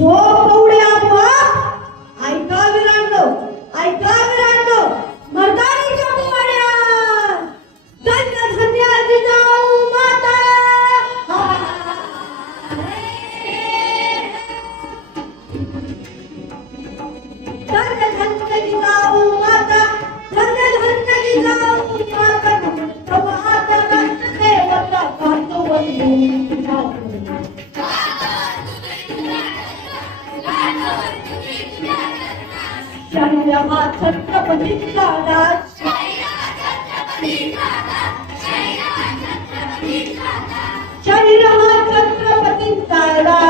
Foi Chhatrapati Maharaj Chhatrapati Maharaj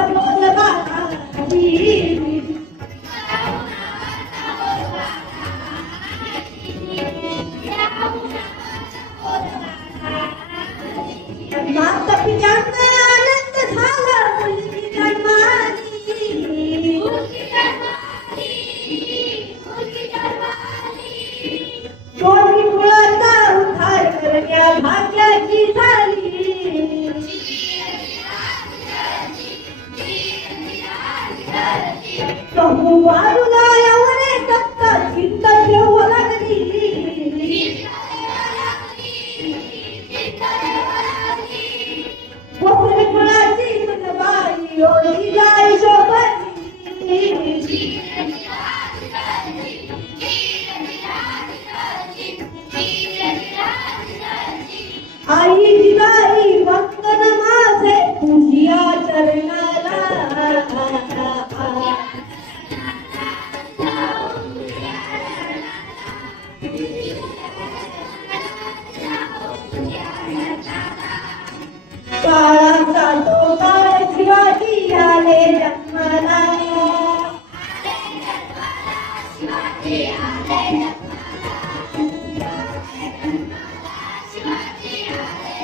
వారు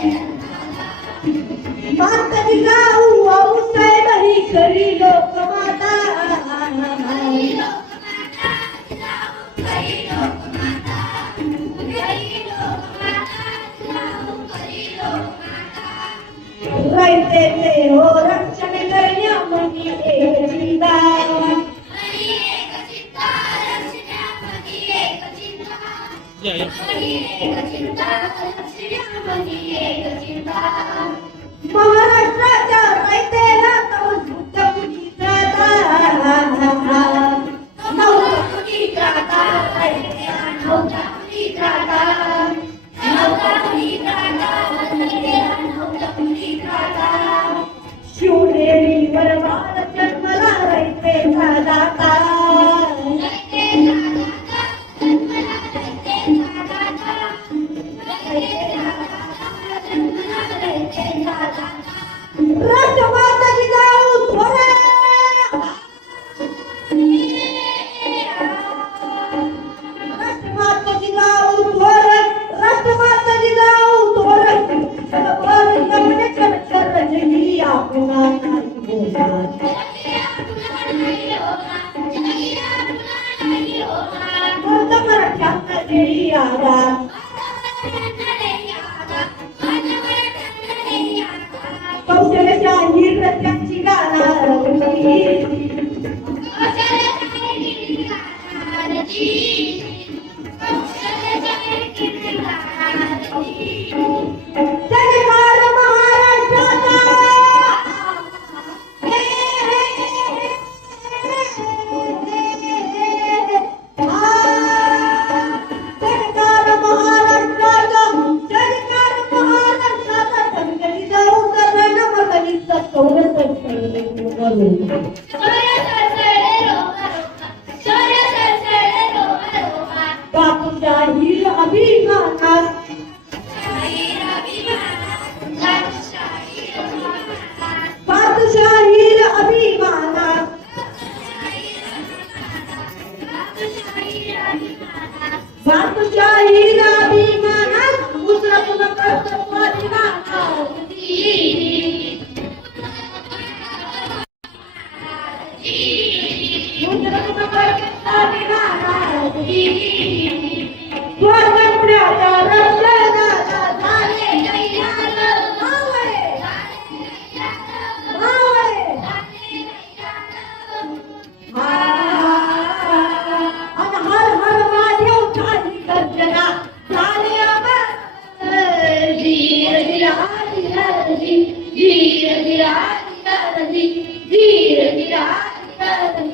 Yeah. Yeah, yeah. बापूशाही अभिमानात. बादशाही अभिमानात. बादशाही अभिमानात. उसरत धीर धीर